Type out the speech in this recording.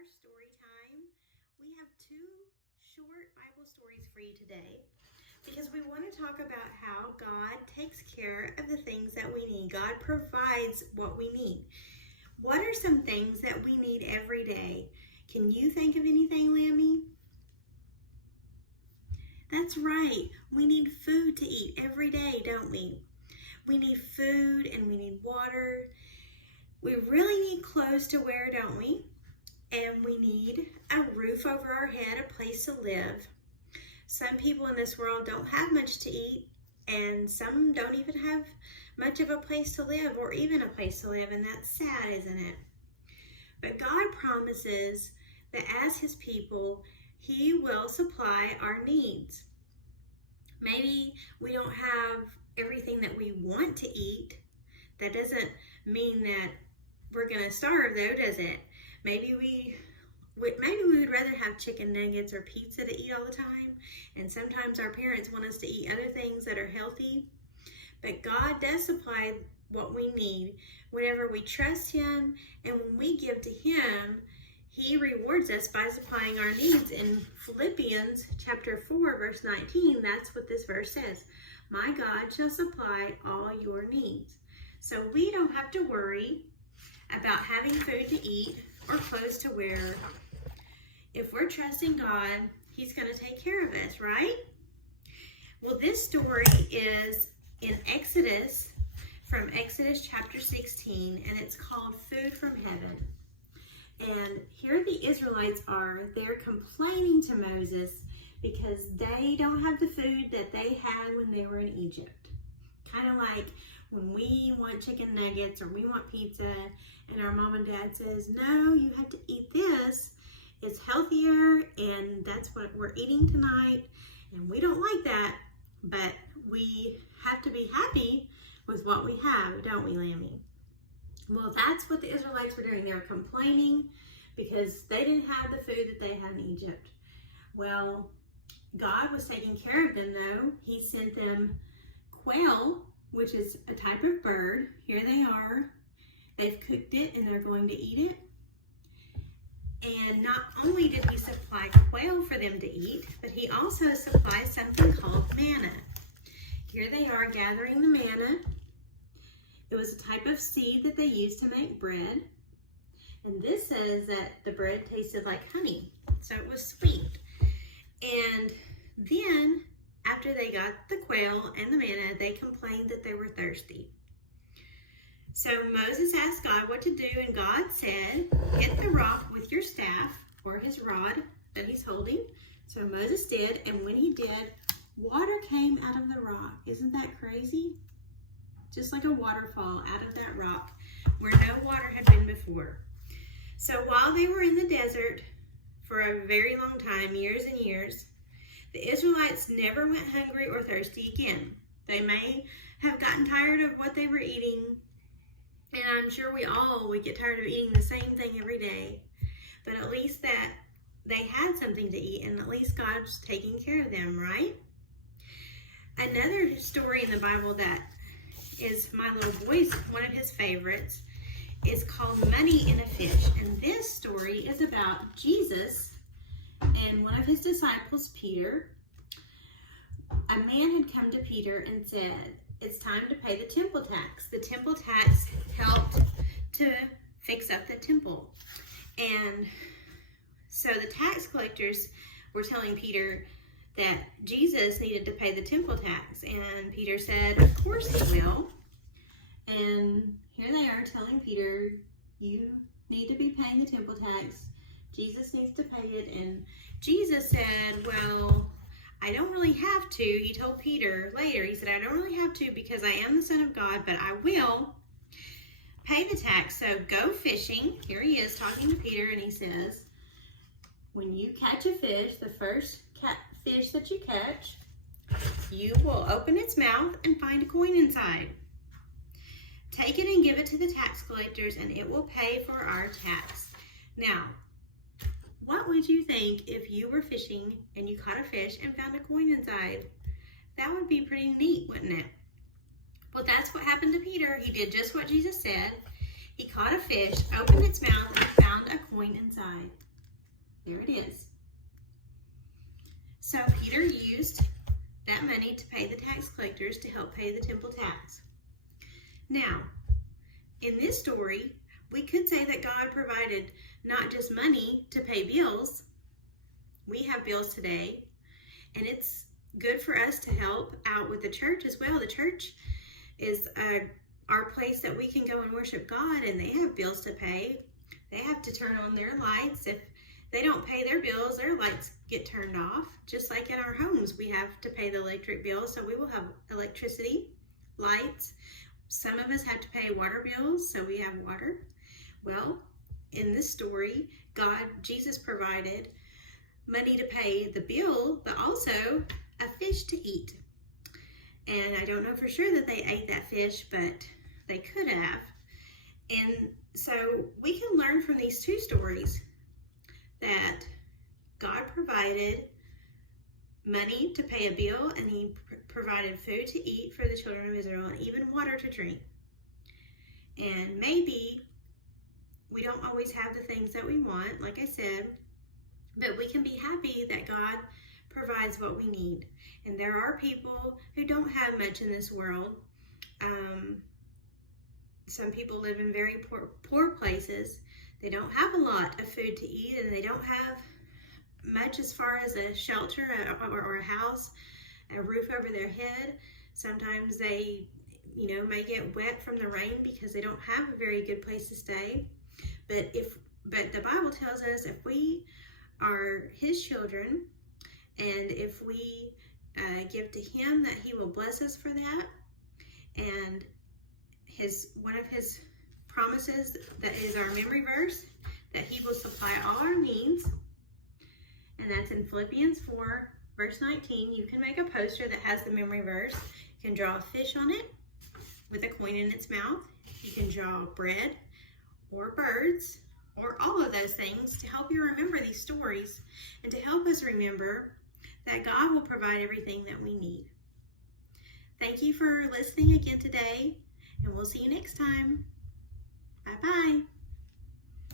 our story time. We have two short Bible stories for you today because we want to talk about how God takes care of the things that we need. God provides what we need. What are some things that we need every day? Can you think of anything, Lammy? That's right. We need food to eat every day, don't we? We need food and we need water. We really need clothes to wear, don't we? And we need a roof over our head, a place to live. Some people in this world don't have much to eat, and some don't even have much of a place to live or even a place to live, and that's sad, isn't it? But God promises that as His people, He will supply our needs. Maybe we don't have everything that we want to eat. That doesn't mean that we're going to starve, though, does it? Maybe we would rather have chicken nuggets or pizza to eat all the time. And sometimes our parents want us to eat other things that are healthy. But God does supply what we need whenever we trust Him, and when we give to Him, He rewards us by supplying our needs. In Philippians chapter 4, verse 19, that's what this verse says. My God shall supply all your needs. So we don't have to worry about having food to eat or clothes to wear. If we're trusting God, He's going to take care of us, right? Well, this story is in Exodus, from Exodus chapter 16, and it's called Food from Heaven. And here the Israelites are, they're complaining to Moses because they don't have the food that they had when they were in Egypt. Kind of like when we want chicken nuggets or we want pizza and our mom and dad says, no, you have to eat this. It's healthier and that's what we're eating tonight. And we don't like that, but we have to be happy with what we have, don't we, Lammy? Well, that's what the Israelites were doing. They were complaining because they didn't have the food that they had in Egypt. Well, God was taking care of them, though. He sent them quail, which is a type of bird. Here they are. They've cooked it and they're going to eat it. And not only did He supply quail for them to eat, but He also supplies something called manna. Here they are gathering the manna. It was a type of seed that they used to make bread. And this says that the bread tasted like honey, so it was sweet. And then, after they got the quail and the manna, they complained that they were thirsty. So Moses asked God what to do, and God said, hit the rock with your staff, or his rod that he's holding. So Moses did, and when he did, water came out of the rock. Isn't that crazy? Just like a waterfall out of that rock where no water had been before. So while they were in the desert for a very long time, years and years, the Israelites never went hungry or thirsty again. They may have gotten tired of what they were eating, and I'm sure we would get tired of eating the same thing every day, but at least that they had something to eat, and at least God's taking care of them, right? Another story in the Bible that is my little boy's one of his favorites is called Money in a Fish. And this story is about Jesus and one of his disciples, Peter. A man had come to Peter and said, it's time to pay the temple tax. The temple tax helped to fix up the temple. And so the tax collectors were telling Peter that Jesus needed to pay the temple tax. And Peter said, of course he will. And here they are telling Peter, you need to be paying the temple tax. Jesus needs to pay it. And Jesus said, well, I don't really have to. He told Peter later, he said, I don't really have to because I am the Son of God, but I will pay the tax. So go fishing. Here he is talking to Peter, and he says, when you catch a fish, the first fish that you catch, you will open its mouth and find a coin inside. Take it and give it to the tax collectors, and it will pay for our tax. Now, what would you think if you were fishing and you caught a fish and found a coin inside? That would be pretty neat, wouldn't it? Well, that's what happened to Peter. He did just what Jesus said. He caught a fish, opened its mouth, and found a coin inside. There it is. So Peter used that money to pay the tax collectors to help pay the temple tax. Now, in this story, we could say that God provided not just money to pay bills. We have bills today, and it's good for us to help out with the church as well. The church is our place that we can go and worship God, and they have bills to pay. They have to turn on their lights. If they don't pay their bills, their lights get turned off. Just like in our homes, we have to pay the electric bill, so we will have electricity, lights. Some of us have to pay water bills, so we have water. Well, in this story, Jesus provided money to pay the bill, but also a fish to eat. And I don't know for sure that they ate that fish, but they could have. And so we can learn from these two stories that God provided money to pay a bill, and he provided food to eat for the children of Israel, and even water to drink. And maybe we don't always have the things that we want, like I said, but we can be happy that God provides what we need. And there are people who don't have much in this world. Some people live in very poor places. They don't have a lot of food to eat, and they don't have much as far as a shelter or a house, a roof over their head. Sometimes they, may get wet from the rain because they don't have a very good place to stay. But the Bible tells us if we are his children, and if we give to him, that he will bless us for that. And one of his promises that is our memory verse, that he will supply all our needs. And that's in Philippians 4, verse 19. You can make a poster that has the memory verse. You can draw a fish on it with a coin in its mouth. You can draw bread or birds or all of those things to help you remember these stories and to help us remember that God will provide everything that we need. Thank you for listening again today, and we'll see you next time. Bye-bye.